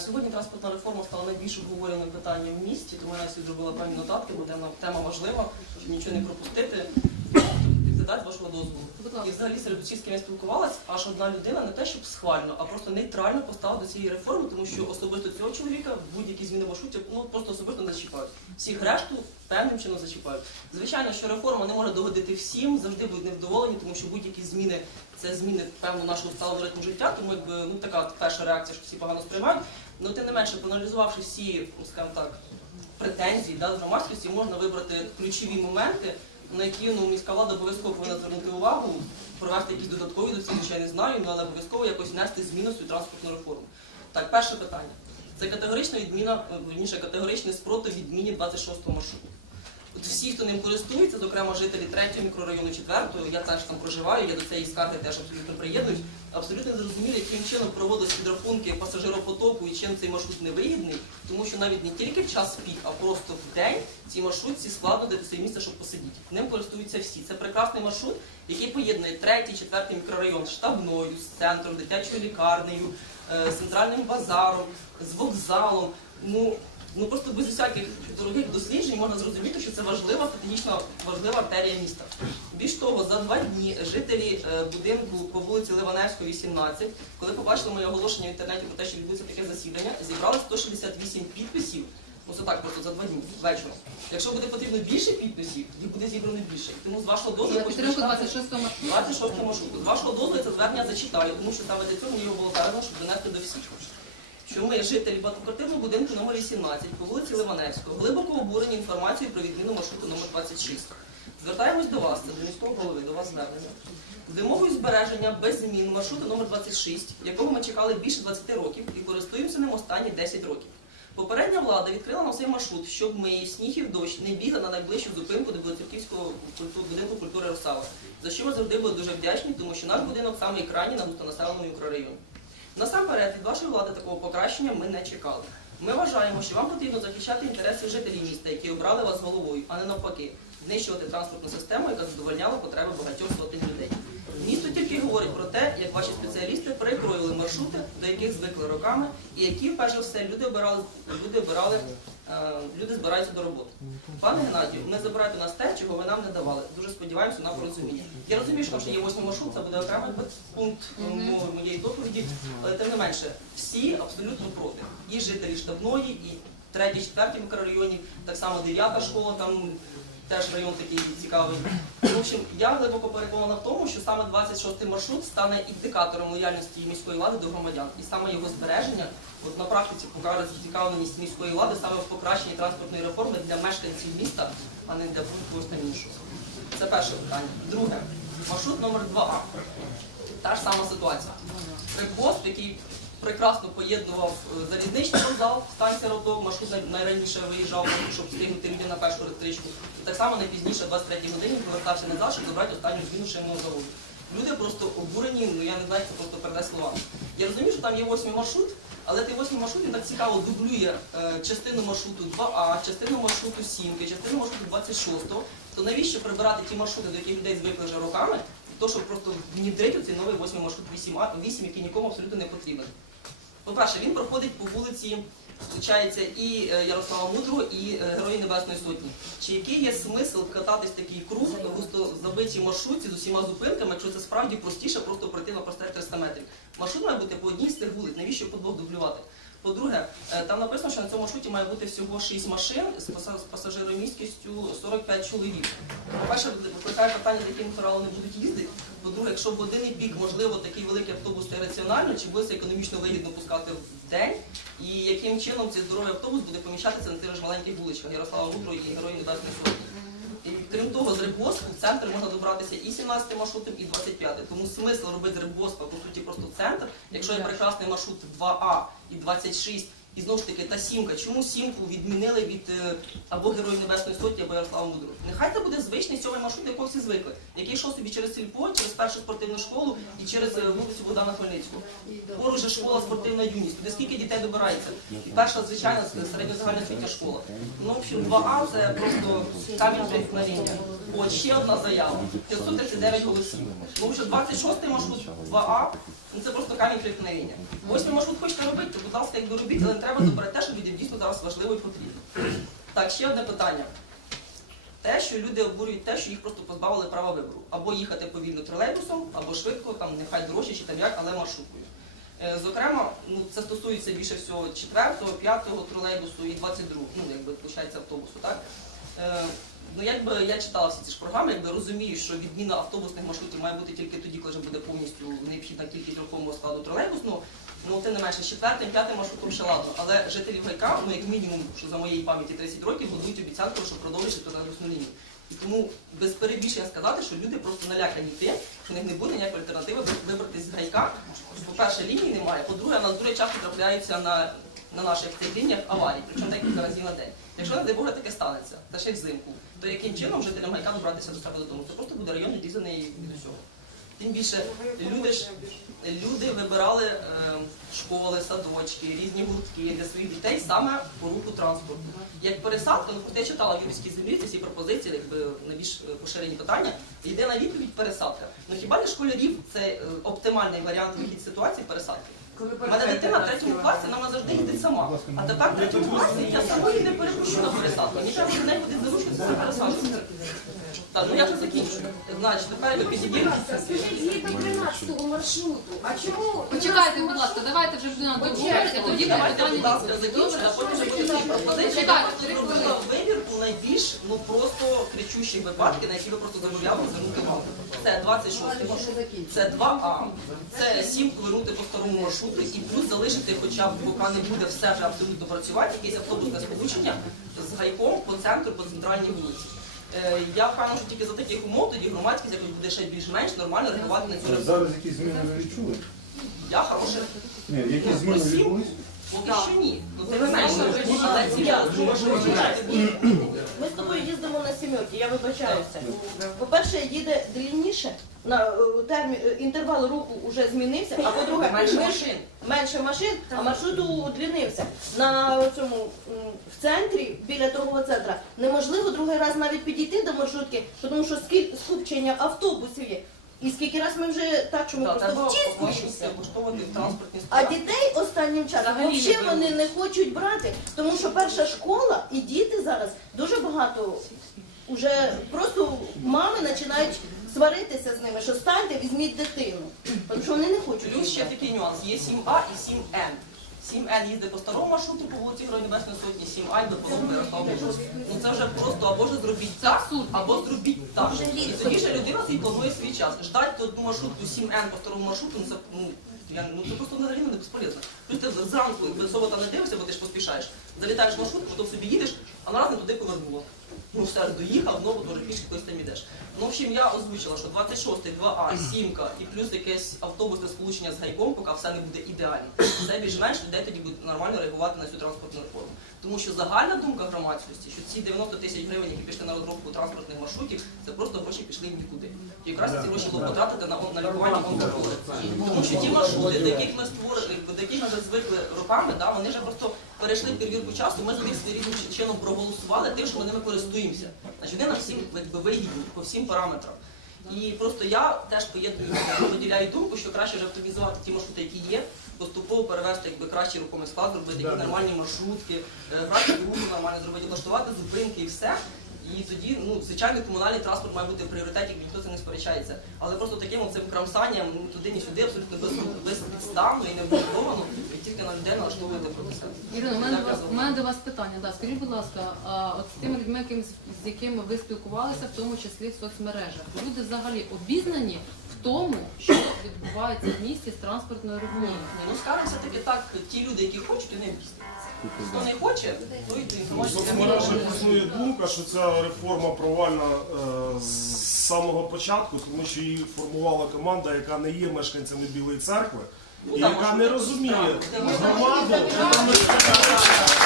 Сьогодні транспортна реформа стала найбільш обговореним питанням в місті, тому я навіть зробила певні нотатки, бо тема- важлива, щоб нічого не пропустити. Відповідати вашого дозволу. І взагалі серед усіх, з ким я спілкувалась, аж одна людина не те, щоб схвально, а просто нейтрально поставила до цієї реформи, тому що особисто цього чоловіка будь-які зміни в маршруті ну просто особисто не зачіпають. Всіх решту певним чином зачіпають. Звичайно, що реформа не може догодити всім, завжди будуть невдоволені, тому що будь-які зміни це зміни певно нашого сталого ритму життя. Тому якби ну така перша реакція, що всі погано сприймають. Ну тим не менше, проаналізувавши всі, ну скажімо так, претензії да, громадськості, можна вибрати ключові моменти, на які ну, міська влада обов'язково повинна звернути увагу, провести якісь додаткові дослідження, я не знаю, ну, але обов'язково якось внести зміну свою транспортну реформу. Так, перше питання. Це категорична відміна, е, вірніше, категоричний спротив відміні 26-го маршруту. От всі, хто ним користується, зокрема жителі 3 мікрорайону 4, я теж там проживаю, я до цієї скарги теж абсолютно приєднуюсь, абсолютно не зрозуміло, яким чином проводились підрахунки пасажиропотоку і чим цей маршрут невигідний, тому що навіть не тільки час пік, а просто в день цій маршрутці складно знайти собі місце, щоб посидіти. Ним користуються всі. Це прекрасний маршрут, який поєднує 3, 4 мікрорайон з штабною, з центром, дитячою лікарнею, е, з центральним базаром, з вокзалом. Ну, Ну просто без усяких дорогих досліджень можна зрозуміти, що це важлива стратегічно важлива артерія міста. Більш того, за два дні жителі е, будинку по вулиці Ливаневської, 18, коли побачили моє оголошення в інтернеті про те, що відбудеться таке засідання, зібрали 168 підписів. Ну це так, просто за два дні вечором. Якщо буде потрібно більше підписів, їх буде зібрано більше. Тому з вашого дозволу На хочу підтримку зачитати 26 маршруту. 26 маршруту. З вашого дозволу це звернення зачитаю, тому що саме для цього мені його було передано, щоб донести до всіх. Що ми, жителі багатоквартирного будинку номер 18 по вулиці Ливаневського, глибоко обурені інформацією про відміну маршруту номер 26. Звертаємось до вас, це до міського голови, до вас звернення. З вимогою збереження без змін маршруту номер 26, якого ми чекали більше 20 років і користуємося ним останні 10 років. Попередня влада відкрила на цей маршрут, щоб ми сніг і дощ не бігли на найближчу зупинку до Білоцерківського будинку культури Росава, за що ми завжди були дуже вдячні, тому що наш будинок самий крайній на густонаселеному мікрорайоні. Насамперед, від вашої влади такого покращення ми не чекали. Ми вважаємо, що вам потрібно захищати інтереси жителів міста, які обрали вас головою, а не навпаки, знищувати транспортну систему, яка задовольняла потреби багатьох сотень людей. Місто тільки говорить про те, як ваші спеціалісти перекроїли маршрути, до яких звикли роками, і які, перш за все, люди обирали, люди обирали, люди збираються до роботи. Пане Геннадію, ми забираєте нас те, чого ви нам не давали. Дуже сподіваємося на порозуміння. Я розумію, що там ще є восьмий маршрут, це буде окремий пункт м, моєї доповіді, але тим не менше, всі абсолютно проти. І жителі штабної, і третій, четвертій мікрорайонів, так само дев'ята школа, там теж район такий цікавий. В общем, я глибоко переконана в тому, що саме 26-й маршрут стане індикатором лояльності міської влади до громадян. І саме його збереження от на практиці покаже зацікавленість міської влади саме в покращенні транспортної реформи для мешканців міста, а не для там іншого. Це перше питання. Друге, маршрут номер 2А. Та ж сама ситуація. Рибгосп, який прекрасно поєднував е, залізничний вокзал, станція Родок, маршрут най- найраніше виїжджав, щоб встигнути людям на першу електричку. І так само найпізніше, о 23 годині, повертався назад, щоб забрати останню зміну шинного заводу. Люди просто обурені, ну я не знаю, це просто передати словами. Я розумію, що там є восьмий маршрут, але той восьмий маршрут він так цікаво дублює е, частину маршруту 2А, частину маршруту 7, частину маршруту 26, то навіщо прибирати ті маршрути, до яких людей звикли вже роками, то щоб просто внідрити цей новий восьмий маршрут 8А, 8, який нікому абсолютно не потрібен. По-перше, він проходить по вулиці, зустрічається і е, Ярослава Мудрого, і е, Герої Небесної Сотні. Чи який є смисл кататись такий круг густо забитій маршрутці з усіма зупинками, якщо це справді простіше просто пройти на просте 300 метрів? Маршрут має бути по одній з цих вулиць, навіщо по двох дублювати? По-друге, е, там написано, що на цьому маршруті має бути всього 6 машин з пасажиромісткістю 45 чоловік. По-перше, викликає питання, з яким корали будуть їздити. По-друге, якщо в годинний пік, можливо, такий великий автобус це раціонально, чи буде це економічно вигідно пускати в день, і яким чином цей здоровий автобус буде поміщатися на тих ж маленьких вуличках Ярослава Мудрого і Героїв Небесної Сотні. Крім того, з Рибгоспу в центр можна добратися і 17 маршрутом, і 25. Тому смисл робити Рибгоспа, по суті, просто центр. Якщо є прекрасний маршрут 2А і 26, і знову ж таки та сімка. Чому сімку відмінили від е, або Героїв Небесної Сотні, або Ярослава Мудрого? Нехай це буде звичний сьомий маршрут, до якого всі звикли, який йшов собі через сільпо, через першу спортивну школу і через е, вулицю Богдана Хмельницького. Поруч же школа спортивна юність. Туди скільки дітей добирається? І перша, звичайна, середньозагальна освітня школа. Ну, в общем, 2А це просто камінь преткновення. От ще одна заява. 539 голосів. Тому що 26 маршрут 2А Ну це просто камінь преткновення. Восьмий маршрут хочете робити, то будь ласка, якби робіть, але не треба забирати те, що людям дійсно зараз важливо і потрібно. Так, ще одне питання. Те, що люди обурюють те, що їх просто позбавили права вибору. Або їхати повільно тролейбусом, або швидко, там нехай дорожче чи там як, але маршруткою. Е, Зокрема, ну це стосується більше всього 4-го, 5-го тролейбусу і 22-го, ну якби виходить автобусу, так? Ну, якби я читала всі ці ж програми, якби розумію, що відміна автобусних маршрутів має бути тільки тоді, коли буде повністю необхідна кількість рухомого складу тролейбусного. Ну, тим не менше, з четвертим, п'ятим маршрутом ще ладно. Але жителів Гайка, ну як мінімум, що за моєї пам'яті 30 років, будують обіцянку, що продовжать тролейбусну лінію. І тому без перебільшення сказати, що люди просто налякані тим, що в них не буде ніякої альтернативи вибратися з гайка. По-перше, лінії немає. По-друге, нас дуже часто трапляються на, на наших цих лініях аварії, причому декілька разів на день. Якщо не Боже таке станеться, та ще й взимку, то яким чином жителям гайка добратися до себе додому? Це просто буде район відрізаний від усього. Тим більше люди ж люди вибирали е, школи, садочки, різні гуртки для своїх дітей саме по руху транспорту. Як пересадка, ну я читала в юрійській землі ці всі пропозиції, якби найбільш е, поширені питання. Єдина відповідь пересадка. Ну хіба для школярів це е, оптимальний варіант вихід ситуації пересадки? У мене дитина в третьому класі, вона завжди їздить сама. А тепер в третьому класі я сама не перепущу на пересадку. Мені треба до неї буде заручитися за пересадку. Так, ну я вже закінчую. Значить, тепер ви підійдіть. Скажіть, згідно 13-го маршруту, а чому? Почекайте, будь ласка, давайте вже людина договорить, а тоді Давайте, будь питання. ласка, закінчимо, а потім вже буде всі пропозиції. Я Чекайте, просто три зробила хвилини. Найбільш ну просто кричущих випадків, на які ви просто зобов'язані звернути увагу. Це 26 маршрут, це 2А, це 7 повернути по старому маршруту і плюс залишити, хоча б поки не буде все вже абсолютно працювати, якесь автобусне сполучення з гайком по центру, по центральній вулиці. Е, Я впевнена, що тільки за таких умов тоді громадськість якось буде ще більш-менш нормально реагувати на цю роботу. Зараз якісь зміни ви відчули? Я хороша. Ні, якісь зміни відбулись? Поки що ні. Ну ти не знаєш, але ці Ми з тобою їздимо на сімьоті, я вибачаюся. По-перше, їде длинніше, на е, термін, е, інтервал руху вже змінився, а по-друге, Менше ми ж- машин. менше машин, а маршрут удлінився. На цьому м, в центрі, біля торгового центра, неможливо другий раз навіть підійти до маршрутки, тому що скіль- скупчення автобусів є. І скільки раз ми вже так, що ми Так, просто треба втискуємося. облаштовувати в транспортні А дітей останнім часом Взагалі взагалі вони не хочуть брати, тому що перша школа і діти зараз дуже багато вже просто мами починають сваритися з ними, що станьте, візьміть дитину. Тому що вони не хочуть. Плюс ще брати. такий нюанс. Є 7А і 7Н. 7Н їздить по старому маршруту по вулиці Героїв Небесної Сотні, 7А до полон новому Ярославу. Ну це вже просто або ж зробіть так, або зробіть так. І тоді ж людина собі планує свій час. Ждать одну маршрутку 7Н по старому маршруту, ну це ну. Я, ну це просто взагалі не безполезно. Плюс ти зранку, якби собота не дивишся, бо ти ж поспішаєш. Залітаєш в маршрутку, потім собі їдеш, а наразі туди повернуло. Ну все, доїхав, знову дуже пішки кудись там ідеш. Ну, в общем, я озвучила, що 26, 2А, 7 і плюс якесь автобусне сполучення з гайком, поки все не буде ідеально. Це більш-менш людей тоді будуть нормально реагувати на цю транспортну реформу. Тому що загальна думка громадськості, що ці 90 тисяч гривень, які пішли на розробку транспортних маршрутів, це просто гроші пішли нікуди. І якраз ці гроші було потратити на, на лікування онкохворих. Тому що ті маршрути, до яких ми створили, до яких ми вже звикли роками, да, вони вже просто перейшли перевірку часу, ми за них своєрідним чином проголосували тим, що ми ними користуємося. Значить, вони нам всім вигідні по всім параметрам. І просто я теж поєдную, поділяю думку, що краще вже оптимізувати ті маршрути, які є, поступово перевести якби кращий рухомий склад, зробити які нормальні маршрутки, е, графік руху нормально зробити, влаштувати зупинки і все. І тоді, ну, звичайно, комунальний транспорт має бути в пріоритеті, ніхто це не сперечається. Але просто таким оцим крамсанням туди, ні сюди, абсолютно без, безпідставно і необґрунтовано, і тільки на людей налаштовувати процес. Ірина, у мене, до вас, у мене до вас питання. Да. Скажіть, будь ласка, а от з тими людьми, яким- з якими ви спілкувалися, в тому числі в соцмережах, люди взагалі обізнані тому, що відбувається в місті з транспортною реформою? Ну, скажемо все-таки так, ті люди, які хочуть, вони об'їздять. Хто не хоче, той В інформацію не соцмережах існує думка, що ця реформа провальна е, з самого початку, тому що її формувала команда, яка не є мешканцями Білої церкви, і яка не розуміє громаду. яка не-